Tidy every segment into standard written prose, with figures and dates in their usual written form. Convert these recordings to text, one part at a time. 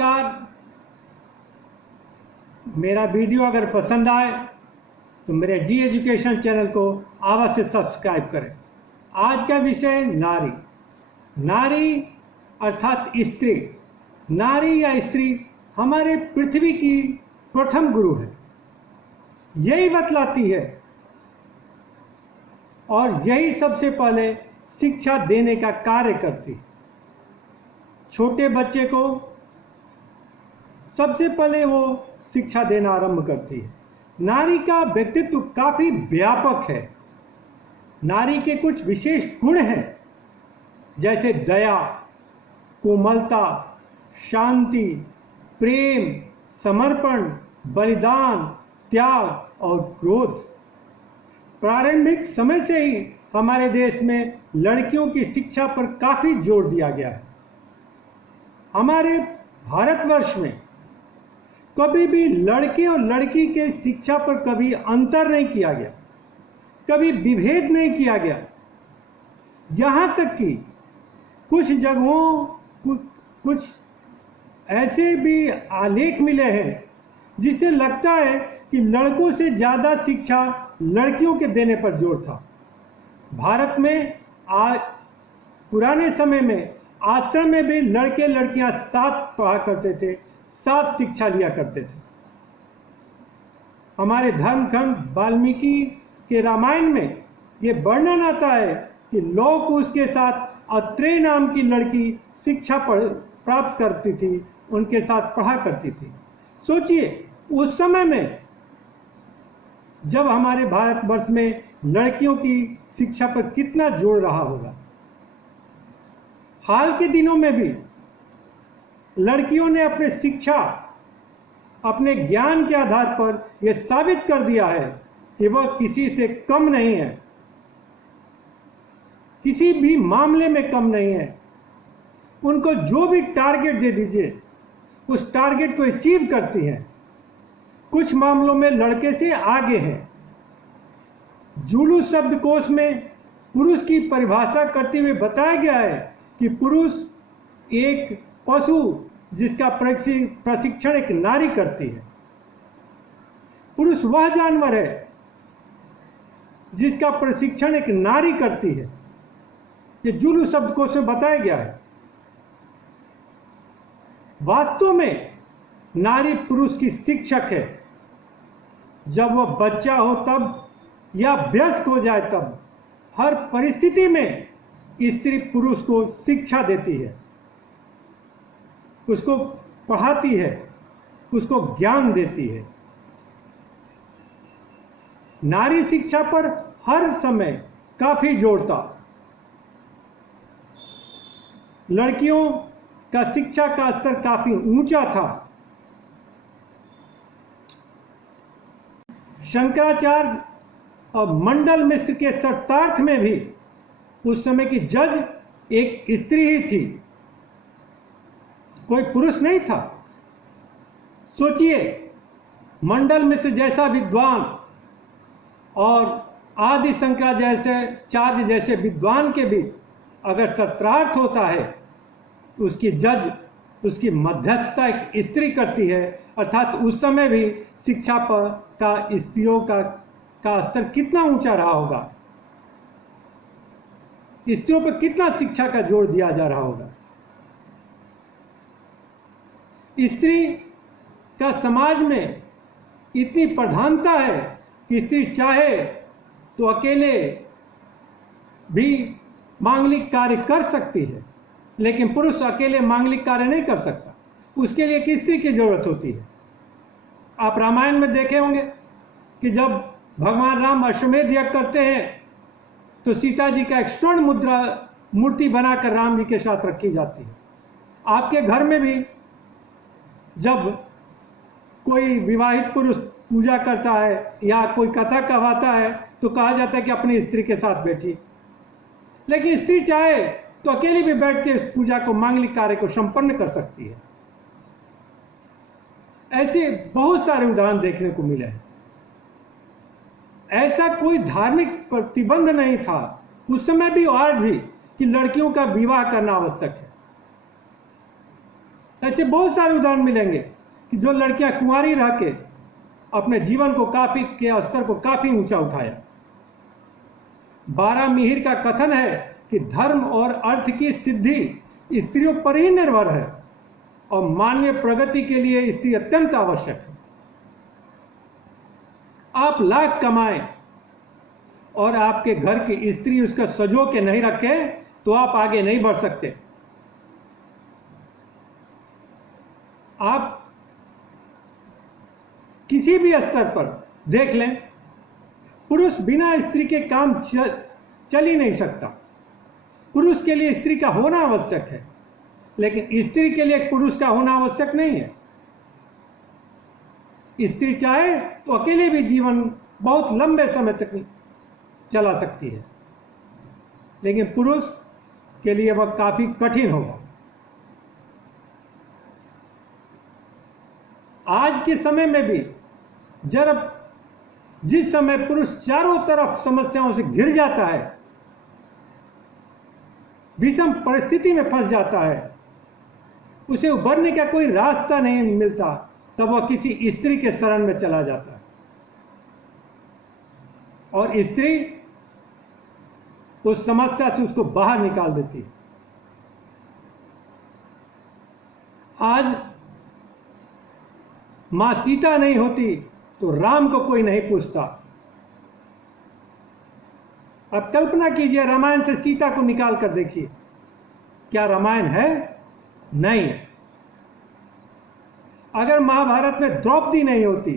नमस्कार। मेरा वीडियो अगर पसंद आए तो मेरे जी एजुकेशन चैनल को अवश्य सब्सक्राइब करें। आज का विषय नारी। नारी अर्थात स्त्री। नारी या स्त्री हमारे पृथ्वी की प्रथम गुरु है, यही बतलाती है और यही सबसे पहले शिक्षा देने का कार्य करती है। छोटे बच्चे को सबसे पहले वो शिक्षा देना आरंभ करती है। नारी का व्यक्तित्व काफी व्यापक है। नारी के कुछ विशेष गुण हैं, जैसे दया, कोमलता, शांति, प्रेम, समर्पण, बलिदान, त्याग और क्रोध। प्रारंभिक समय से ही हमारे देश में लड़कियों की शिक्षा पर काफी जोर दिया गया है। हमारे भारतवर्ष में कभी भी लड़के और लड़की के शिक्षा पर कभी अंतर नहीं किया गया, कभी विभेद नहीं किया गया। यहाँ तक कि कुछ जगहों कुछ ऐसे भी आलेख मिले हैं जिससे लगता है कि लड़कों से ज़्यादा शिक्षा लड़कियों के देने पर जोर था। भारत में पुराने समय में आश्रम में भी लड़के लड़कियां साथ पढ़ा करते थे, साथ शिक्षा लिया करते थे। हमारे धर्मग्रंथ वाल्मीकि के रामायण में ये वर्णन आता है कि लौ कुश के साथ अत्रेय नाम की लड़की शिक्षा प्राप्त करती थी, उनके साथ पढ़ा करती थी। सोचिए उस समय में जब हमारे भारतवर्ष में लड़कियों की शिक्षा पर कितना जोर रहा होगा। हाल के दिनों में भी लड़कियों ने अपने शिक्षा, अपने ज्ञान के आधार पर यह साबित कर दिया है कि वह किसी से कम नहीं है, किसी भी मामले में कम नहीं है। उनको जो भी टारगेट दे दीजिए उस टारगेट को अचीव करती हैं। कुछ मामलों में लड़के से आगे हैं। जुलू शब्दकोश में पुरुष की परिभाषा करते हुए बताया गया है कि पुरुष एक पशु जिसका प्रशिक्षण एक नारी करती है। पुरुष वह जानवर है जिसका प्रशिक्षण एक नारी करती है। ये जुलू शब्दकोश में बताया गया है। वास्तव में नारी पुरुष की शिक्षक है। जब वह बच्चा हो तब या वयस्क हो जाए तब हर परिस्थिति में स्त्री पुरुष को शिक्षा देती है, उसको पढ़ाती है, उसको ज्ञान देती है। नारी शिक्षा पर हर समय काफी जोर था। लड़कियों का शिक्षा का स्तर काफी ऊंचा था। शंकराचार्य और मंडल मिश्र के शर्तार्थ में भी उस समय की जज एक स्त्री ही थी, कोई पुरुष नहीं था। सोचिए मंडल मिश्र जैसा विद्वान और आदि शंकराचार्य जैसे विद्वान के भी अगर शर्तार्थ होता है तो उसकी जज, उसकी मध्यस्थता एक स्त्री करती है। अर्थात उस समय भी शिक्षा पर का स्त्रियों का स्तर कितना ऊंचा रहा होगा, स्त्रियों पर कितना शिक्षा का जोर दिया जा रहा होगा। स्त्री का समाज में इतनी प्रधानता है कि स्त्री चाहे तो अकेले भी मांगलिक कार्य कर सकती है, लेकिन पुरुष अकेले मांगलिक कार्य नहीं कर सकता। उसके लिए एक स्त्री की जरूरत होती है। आप रामायण में देखे होंगे कि जब भगवान राम अश्वमेध यज्ञ करते हैं तो सीता जी का एक स्वर्ण मुद्रा मूर्ति बनाकर राम जी के साथ रखी जाती है। आपके घर में भी जब कोई विवाहित पुरुष पूजा करता है या कोई कथा कहवाता है तो कहा जाता है कि अपनी स्त्री के साथ बैठिए, लेकिन स्त्री चाहे तो अकेली भी बैठ के इस पूजा को, मांगलिक कार्य को संपन्न कर सकती है। ऐसे बहुत सारे उदाहरण देखने को मिले हैं। ऐसा कोई धार्मिक प्रतिबंध नहीं था उस समय भी और भी कि लड़कियों का विवाह करना आवश्यक है। ऐसे बहुत सारे उदाहरण मिलेंगे कि जो लड़कियां कुंवारी रह के अपने जीवन को काफी के स्तर को काफी ऊंचा उठाया। 12 मिहिर का कथन है कि धर्म और अर्थ की सिद्धि स्त्रियों पर ही निर्भर है और मानवीय प्रगति के लिए स्त्री अत्यंत आवश्यक है। आप लाख कमाएं और आपके घर की स्त्री उसका सजो के नहीं रखे तो आप आगे नहीं बढ़ सकते। आप किसी भी स्तर पर देख लें, पुरुष बिना स्त्री के काम चल ही नहीं सकता। पुरुष के लिए स्त्री का होना आवश्यक है, लेकिन स्त्री के लिए पुरुष का होना आवश्यक नहीं है। स्त्री चाहे तो अकेले भी जीवन बहुत लंबे समय तक चला सकती है, लेकिन पुरुष के लिए वह काफी कठिन होगा। आज के समय में भी जिस समय पुरुष चारों तरफ समस्याओं से घिर जाता है, विषम परिस्थिति में फंस जाता है, उसे उभरने का कोई रास्ता नहीं मिलता, तब वह किसी स्त्री के शरण में चला जाता है और स्त्री उस समस्या से उसको बाहर निकाल देती है। आज मां सीता नहीं होती तो राम को कोई नहीं पूछता। अब कल्पना कीजिए, रामायण से सीता को निकाल कर देखिए, क्या रामायण है? नहीं है। अगर महाभारत में द्रौपदी नहीं होती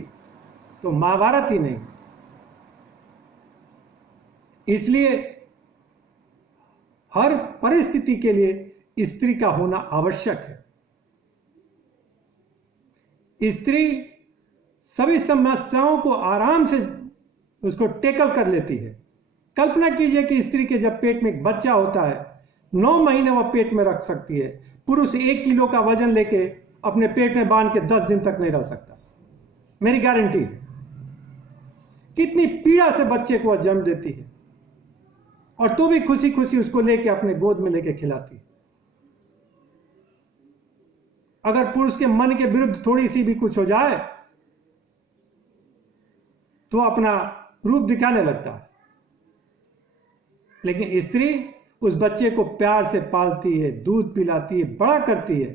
तो महाभारत ही नहीं। इसलिए हर परिस्थिति के लिए स्त्री का होना आवश्यक है। स्त्री सभी समस्याओं को आराम से उसको टेकल कर लेती है। कल्पना कीजिए कि स्त्री के जब पेट में एक बच्चा होता है, 9 महीने वह पेट में रख सकती है। पुरुष 1 किलो का वजन लेके अपने पेट में बांध के 10 दिन तक नहीं रह सकता, मेरी गारंटी है। कितनी पीड़ा से बच्चे को जन्म देती है और तो भी खुशी खुशी उसको लेके अपने गोद में लेके खिलाती है। अगर पुरुष के मन के विरुद्ध थोड़ी सी भी कुछ हो जाए तो अपना रूप दिखाने लगता है, लेकिन स्त्री उस बच्चे को प्यार से पालती है, दूध पिलाती है, बड़ा करती है।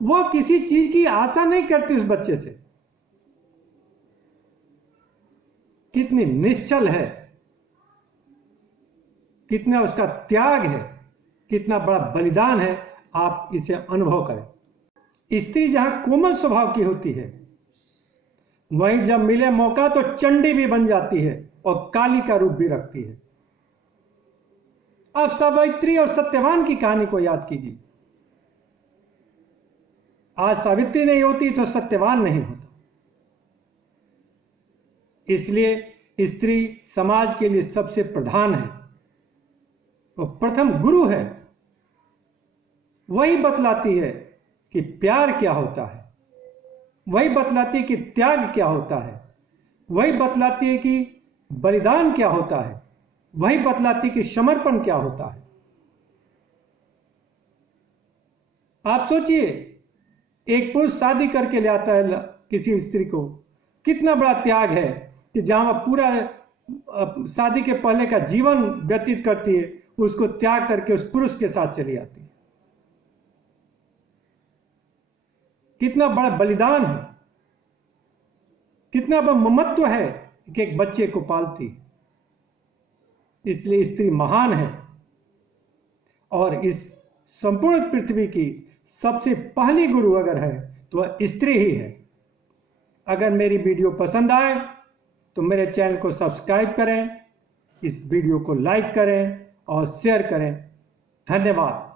वह किसी चीज की आशा नहीं करती उस बच्चे से। कितनी निश्चल है, कितना उसका त्याग है, कितना बड़ा बलिदान है, आप इसे अनुभव करें। स्त्री जहां कोमल स्वभाव की होती है, वहीं जब मिले मौका तो चंडी भी बन जाती है और काली का रूप भी रखती है। अब सावित्री और सत्यवान की कहानी को याद कीजिए। आज सावित्री नहीं होती तो सत्यवान नहीं होता। इसलिए स्त्री समाज के लिए सबसे प्रधान है, वो प्रथम गुरु है। वही बतलाती है कि प्यार क्या होता है, वही बतलाती है कि त्याग क्या होता है, वही बतलाती है कि बलिदान क्या होता है, वही बतलाती है कि समर्पण क्या होता है। आप सोचिए, एक पुरुष शादी करके ले आता है किसी स्त्री को, कितना बड़ा त्याग है कि जहां वह पूरा शादी के पहले का जीवन व्यतीत करती है, उसको त्याग करके उस पुरुष के साथ चली आती है। कितना बड़ा बलिदान है, कितना बड़ा ममत्व है कि एक बच्चे को पालती है। इसलिए स्त्री महान है और इस संपूर्ण पृथ्वी की सबसे पहली गुरु अगर है तो वह स्त्री ही है। अगर मेरी वीडियो पसंद आए तो मेरे चैनल को सब्सक्राइब करें, इस वीडियो को लाइक करें और शेयर करें। धन्यवाद।